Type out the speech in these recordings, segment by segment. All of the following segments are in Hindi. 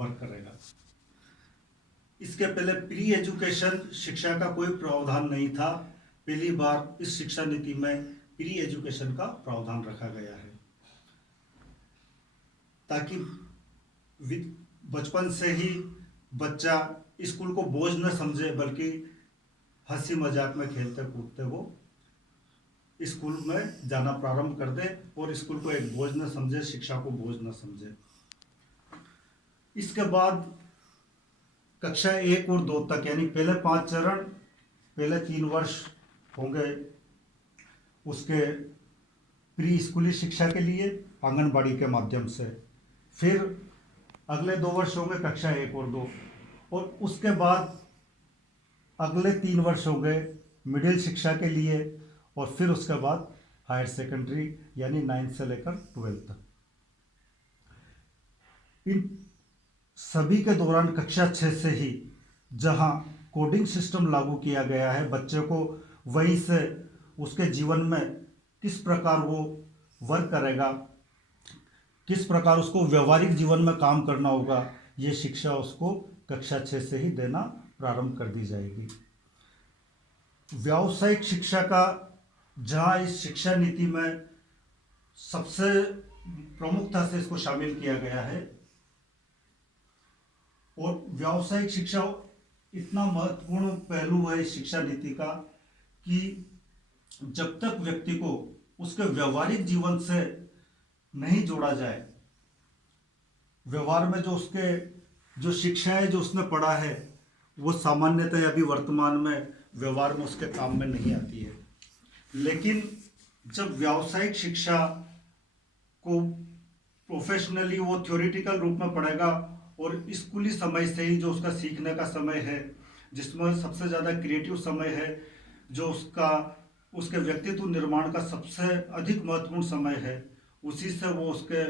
वर्क करेगा। इसके पहले प्री एजुकेशन शिक्षा का कोई प्रावधान नहीं था। पहली बार इस शिक्षा नीति में प्री एजुकेशन का प्रावधान रखा गया है, ताकि बचपन से ही बच्चा स्कूल को बोझ न समझे, बल्कि हंसी मजाक में खेलते कूदते वो स्कूल में जाना प्रारंभ कर दे और स्कूल को एक बोझ न समझे, शिक्षा को बोझ न समझे। इसके बाद कक्षा 1 और 2 तक, यानी पहले 5 चरण, पहले 3 वर्ष होंगे उसके प्री स्कूली शिक्षा के लिए आंगनबाड़ी के माध्यम से, फिर अगले 2 वर्ष होंगे कक्षा 1 और 2, और उसके बाद अगले 3 वर्ष होंगे मिडिल शिक्षा के लिए, और फिर उसके बाद हायर सेकेंडरी यानी 9th से लेकर 12th तक। इन सभी के दौरान कक्षा 6 से ही जहां कोडिंग सिस्टम लागू किया गया है, बच्चे को वहीं से उसके जीवन में किस प्रकार वो वर्क करेगा, किस प्रकार उसको व्यवहारिक जीवन में काम करना होगा, ये शिक्षा उसको कक्षा 6 से ही देना प्रारंभ कर दी जाएगी। व्यावसायिक शिक्षा का जहाँ इस शिक्षा नीति में सबसे प्रमुखता से इसको शामिल किया गया है, और व्यावसायिक शिक्षा इतना महत्वपूर्ण पहलू है इस शिक्षा नीति का कि जब तक व्यक्ति को उसके व्यवहारिक जीवन से नहीं जोड़ा जाए, व्यवहार में जो उसके जो शिक्षाएं जो उसने पढ़ा है वो सामान्यतः अभी वर्तमान में व्यवहार में उसके काम में नहीं आती है। लेकिन जब व्यावसायिक शिक्षा को प्रोफेशनली वो थ्योरेटिकल रूप में पढ़ेगा और स्कूली समय से ही जो उसका सीखने का समय है, जिसमें सबसे ज़्यादा क्रिएटिव समय है, जो उसके व्यक्तित्व निर्माण का सबसे अधिक महत्वपूर्ण समय है, उसी से वो उसके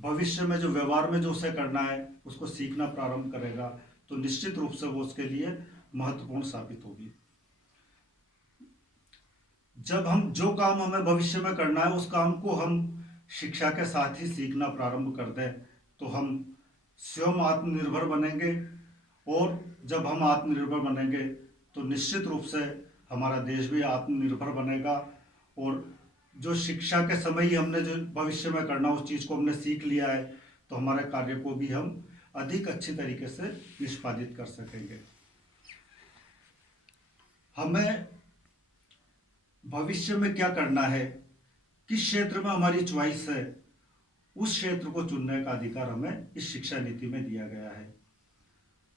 भविष्य में जो व्यवहार में जो उसे करना है उसको सीखना प्रारंभ करेगा, तो निश्चित रूप से वो उसके लिए महत्वपूर्ण साबित होगी। जब हम जो काम हमें भविष्य में करना है उस काम को हम शिक्षा के साथ ही सीखना प्रारंभ कर दें, तो हम स्वयं आत्मनिर्भर बनेंगे, और जब हम आत्मनिर्भर बनेंगे तो निश्चित रूप से हमारा देश भी आत्मनिर्भर बनेगा, और जो शिक्षा के समय ही हमने जो भविष्य में करना उस चीज़ को हमने सीख लिया है, तो हमारे कार्य को भी हम अधिक अच्छी तरीके से निष्पादित कर सकेंगे। हमें भविष्य में क्या करना है, किस क्षेत्र में हमारी चॉइस है, उस क्षेत्र को चुनने का अधिकार हमें इस शिक्षा नीति में दिया गया है।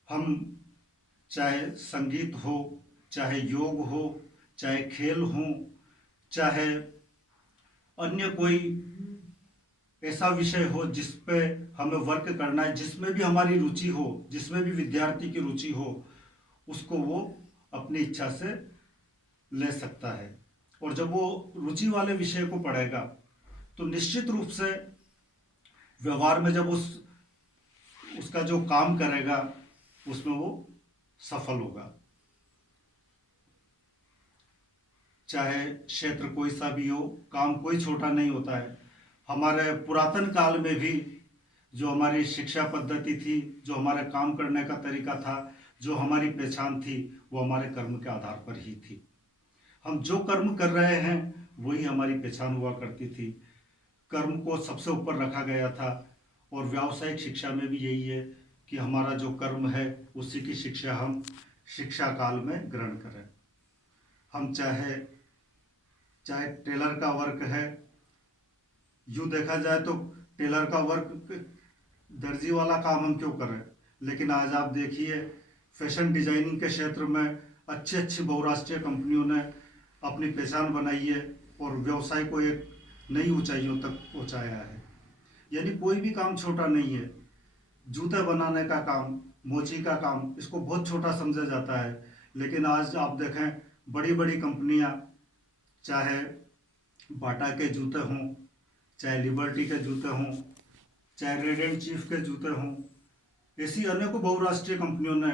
हम चाहे संगीत हो, चाहे योग हो, चाहे खेल हो, चाहे अन्य कोई ऐसा विषय हो जिस पे हमें वर्क करना है, जिसमें भी हमारी रुचि हो, जिसमें भी विद्यार्थी की रुचि हो, उसको वो अपनी इच्छा से ले सकता है। और जब वो रुचि वाले विषय को पढ़ेगा तो निश्चित रूप से व्यवहार में जब उसका जो काम करेगा उसमें वो सफल होगा। चाहे क्षेत्र कोई सा भी हो, काम कोई छोटा नहीं होता है। हमारे पुरातन काल में भी जो हमारी शिक्षा पद्धति थी, जो हमारे काम करने का तरीका था, जो हमारी पहचान थी, वो हमारे कर्म के आधार पर ही थी। हम जो कर्म कर रहे हैं वही हमारी पहचान हुआ करती थी। कर्म को सबसे ऊपर रखा गया था, और व्यावसायिक शिक्षा में भी यही है कि हमारा जो कर्म है उसी की शिक्षा हम शिक्षा काल में ग्रहण करें। हम चाहे टेलर का वर्क है, यूँ देखा जाए तो टेलर का वर्क, दर्जी वाला काम हम क्यों करें, लेकिन आज आप देखिए फैशन डिजाइनिंग के क्षेत्र में अच्छी अच्छी बहुराष्ट्रीय कंपनियों ने अपनी पहचान बनाई है और व्यवसाय को एक नई ऊंचाइयों तक पहुंचाया है। यानी कोई भी काम छोटा नहीं है। जूते बनाने का काम, मोची का काम, इसको बहुत छोटा समझा जाता है, लेकिन आज आप देखें बड़ी बड़ी कंपनियां, चाहे बाटा के जूते हों, चाहे लिबर्टी के जूते हों, चाहे रेड एंड चीफ के जूते हों, ऐसी अनेकों बहुराष्ट्रीय कंपनियों ने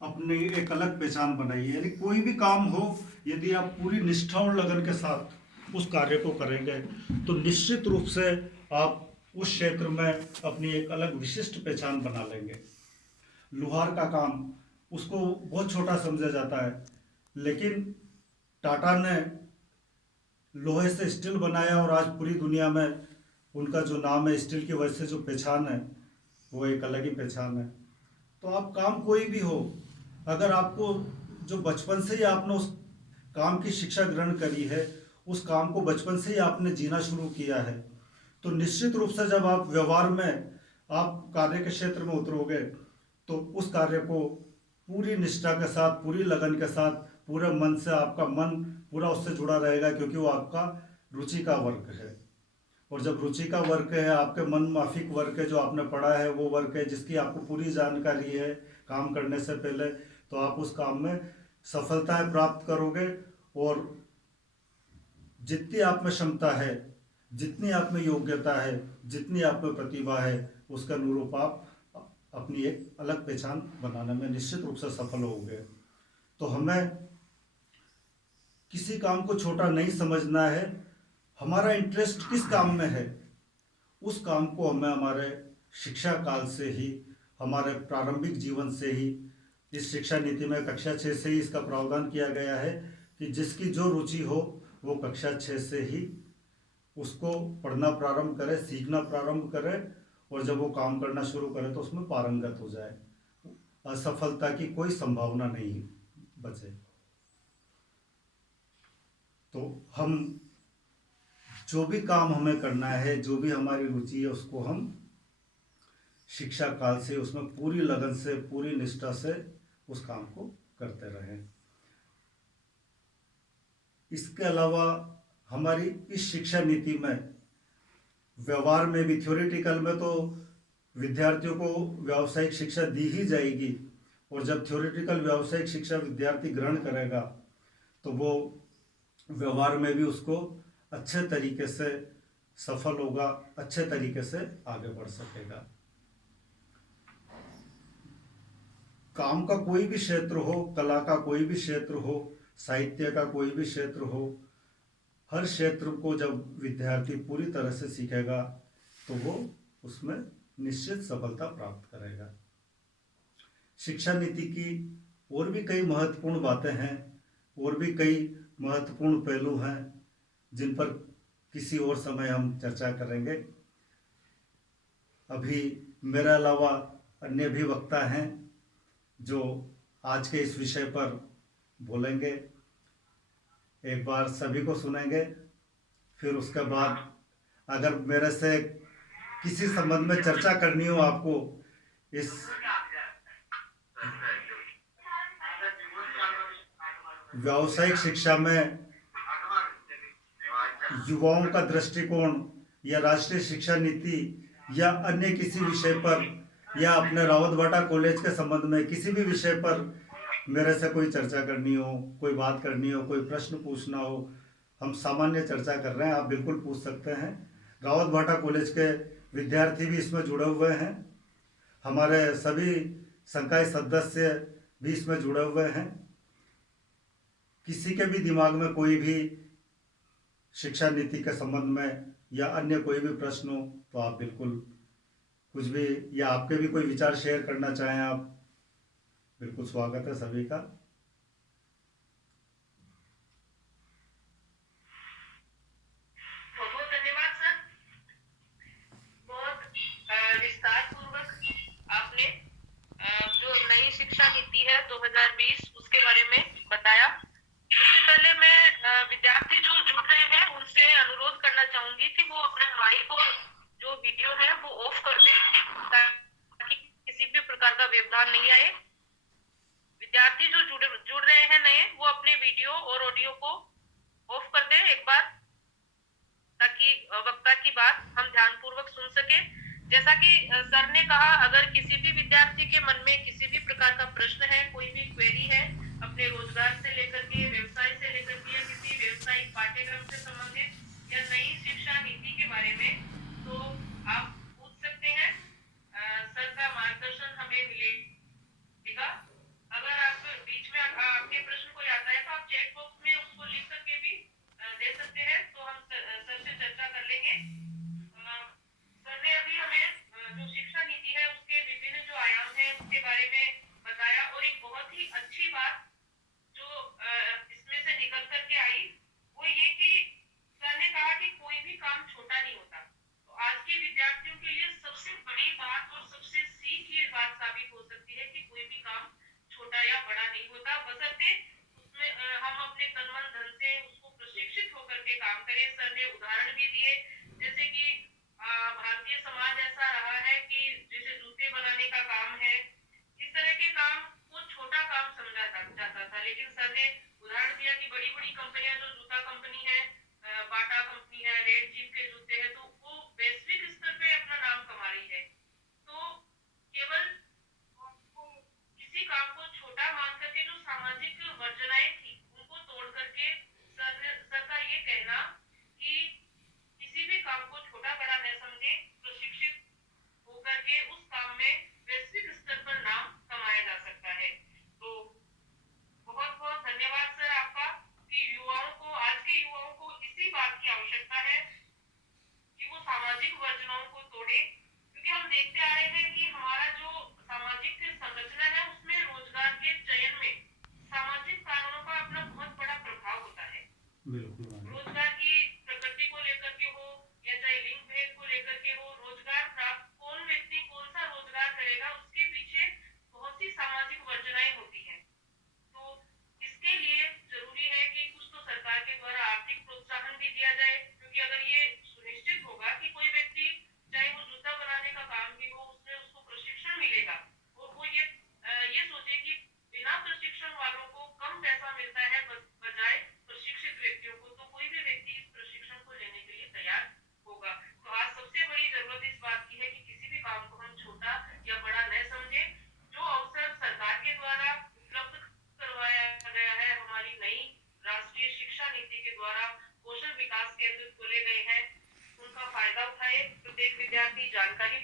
अपनी एक अलग पहचान बनाई है। यानी कोई भी काम हो, यदि आप पूरी निष्ठा और लगन के साथ उस कार्य को करेंगे तो निश्चित रूप से आप उस क्षेत्र में अपनी एक अलग विशिष्ट पहचान बना लेंगे। लोहार का काम उसको बहुत छोटा समझा जाता है, लेकिन टाटा ने लोहे से स्टील बनाया और आज पूरी दुनिया में उनका जो नाम है, स्टील की वजह से जो पहचान है, वो एक अलग ही पहचान है। तो आप काम कोई भी हो, अगर आपको जो बचपन से ही आपने उस काम की शिक्षा ग्रहण करी है, उस काम को बचपन से ही आपने जीना शुरू किया है, तो निश्चित रूप से जब आप व्यवहार में आप कार्य के क्षेत्र में उतरोगे तो उस कार्य को पूरी निष्ठा के साथ, पूरी लगन के साथ, पूरे मन से, आपका मन पूरा उससे जुड़ा रहेगा, क्योंकि वो आपका रुचि का वर्क है। और जब रुचि का वर्क है, आपके मन माफिक वर्क है, जो आपने पढ़ा है वो वर्क है, जिसकी आपको पूरी जानकारी है काम करने से पहले, तो आप उस काम में सफलताएं प्राप्त करोगे। और जितनी आप में क्षमता है, जितनी आप में योग्यता है, जितनी आप में प्रतिभा है, उसके अनुरूप आप अपनी एक अलग पहचान बनाने में निश्चित रूप से सफल होंगे। तो हमें किसी काम को छोटा नहीं समझना है। हमारा इंटरेस्ट किस काम में है, उस काम को हमें हमारे शिक्षा काल से ही, हमारे प्रारंभिक जीवन से ही, इस शिक्षा नीति में कक्षा 6 से ही इसका प्रावधान किया गया है कि जिसकी जो रुचि हो वो कक्षा 6 से ही उसको पढ़ना प्रारंभ करे, सीखना प्रारंभ करे, और जब वो काम करना शुरू करे तो उसमें पारंगत हो जाए, असफलता की कोई संभावना नहीं बचे। तो हम जो भी काम हमें करना है, जो भी हमारी रुचि है, उसको हम शिक्षा काल से उसमें पूरी लगन से, पूरी निष्ठा से उस काम को करते रहें। इसके अलावा हमारी इस शिक्षा नीति में व्यवहार में भी, थ्योरेटिकल में तो विद्यार्थियों को व्यावसायिक शिक्षा दी ही जाएगी, और जब थ्योरेटिकल व्यावसायिक शिक्षा विद्यार्थी ग्रहण करेगा तो वो व्यवहार में भी उसको अच्छे तरीके से सफल होगा, अच्छे तरीके से आगे बढ़ सकेगा। काम का कोई भी क्षेत्र हो, कला का कोई भी क्षेत्र हो, साहित्य का कोई भी क्षेत्र हो, हर क्षेत्र को जब विद्यार्थी पूरी तरह से सीखेगा तो वो उसमें निश्चित सफलता प्राप्त करेगा। शिक्षा नीति की और भी कई महत्वपूर्ण बातें हैं, और भी कई महत्वपूर्ण पहलू हैं जिन पर किसी और समय हम चर्चा करेंगे। अभी मेरे अलावा अन्य भी वक्ता हैं जो आज के इस विषय पर बोलेंगे। एक बार सभी को सुनेंगे, फिर उसके बाद अगर मेरे से किसी संबंध में चर्चा करनी हो आपको, इस व्यावसायिक शिक्षा में युवाओं का दृष्टिकोण, या राष्ट्रीय शिक्षा नीति, या अन्य किसी विषय पर, या अपने रावत भाटा कॉलेज के संबंध में किसी भी विषय पर मेरे से कोई चर्चा करनी हो, कोई बात करनी हो, कोई प्रश्न पूछना हो, हम सामान्य चर्चा कर रहे हैं, आप बिल्कुल पूछ सकते हैं। रावत भाटा कॉलेज के विद्यार्थी भी इसमें जुड़े हुए हैं, हमारे सभी संकाय सदस्य भी इसमें जुड़े हुए हैं। किसी के भी दिमाग में कोई भी शिक्षा नीति के संबंध में या अन्य कोई भी प्रश्न हो तो आप बिल्कुल कुछ भी, या आपके भी कोई विचार शेयर करना चाहें आप, बिल्कुल स्वागत है सभी का। बहुत बहुत धन्यवाद सर। बहुत विस्तार पूर्वक आपने जो नई शिक्षा नीति है 2020 उसके बारे में बताया। इससे पहले मैं विद्यार्थी जो जुड़ रहे हैं उनसे अनुरोध करना चाहूंगी कि वो अपना माइक और जो वीडियो है वो ऑफ कर दें, ताकि किसी भी प्रकार का व्यवधान नहीं आए। विद्यार्थी जो जुड़ रहे हैं नए, वो अपने वीडियो और ऑडियो को ऑफ कर दें एक बार, ताकि वक्ता की बात हम ध्यानपूर्वक सुन सके। जैसा कि सर ने कहा, अगर किसी भी विद्यार्थी के मन में किसी भी प्रकार का प्रश्न है, कोई भी क्वेरी है अपने रोजगार से लेकर के, व्यवसाय से लेकर के, या किसी व्यवसायिक पाठ्यक्रम से संबंधित या नई शिक्षा नीति के बारे में, तो आप पूछ सकते हैं। सर का मार्गदर्शन हमें मिलेगा। अगर आप बीच में आपके प्रश्न कोई आता है तो आप चैट बॉक्स में उसको लिख करके भी दे सकते हैं, तो हम सर से चर्चा कर लेंगे। सर ने बात और सबसे सीख ये बात साबित हो सकती है कि कोई भी काम छोटा या बड़ा नहीं होता, बशर्ते उसमें हम अपने तन मन धन से उसको प्रशिक्षित होकर के काम करें। सर ने उदाहरण भी दिए, जैसे कि भारतीय समाज ऐसा रहा है कि जैसे जूते बनाने का काम है, इस तरह के काम को छोटा काम समझा जाता था, लेकिन सर ने उदाहरण दिया कि बड़ी बड़ी कंपनियां, जो जूता कंपनी है, बाटा कंपनी है, रेड चीफ के जूते हैं, तो वो वैश्विक स्तर पे अपना नाम कमा रही है। तो केवल किसी काम को छोटा मान करके जो सामाजिक वर्जनाएं थी उनको तोड़ करके सर का ये कहना कि किसी भी काम को छोटा बड़ा न समझे, प्रशिक्षित होकर के उस काम में वैश्विक स्तर पर नाम कमाया जा सकता है। तो बहुत बहुत धन्यवाद सर आपका कि युवाओं को, आज के युवाओं को इसी बात की आवश्यकता है कि वो सामाजिक वर्जनाओं को तोड़े, क्योंकि हम देखते आ रहे हैं कि हमारा जो सामाजिक संरचना है उसमें रोजगार के चयन में सामाजिक कारणों का अपना बहुत बड़ा प्रभाव होता है। बिल्कुल मैम। रोजगार की प्रकृति को लेकर के हो या चाहे लिंग भेद को लेकर के हो, रोजगार प्राप्त कौन व्यक्ति कौन सा रोजगार करेगा, उसके पीछे बहुत सी सामाजिक वर्जनाएं होती हैं। तो इसके लिए जरूरी है कि कुछ तो सरकार के द्वारा आर्थिक प्रोत्साहन भी दिया जाए, क्योंकि अगर ये सुनिश्चित होगा कि कोई व्यक्ति, चाहे वो जूता बनाने का काम भी हो, उसमें उसको प्रशिक्षण मिलेगा और वो ये सोचे कि बिना प्रशिक्षण वालों को कम पैसा मिलता है बजाय प्रशिक्षित व्यक्तियों को, तो कोई भी व्यक्ति इस प्रशिक्षण को लेने के लिए तैयार होगा। तो आज सबसे बड़ी जरूरत इस बात की है कि किसी भी काम को हम छोटा या बड़ा न समझे। जो अवसर सरकार के द्वारा उपलब्ध करवाया गया है, हमारी नई राष्ट्रीय शिक्षा नीति के द्वारा कौशल विकास केंद्र खोले गए हैं, उनका फायदा उठाए, प्रत्येक विद्यार्थी जानकारी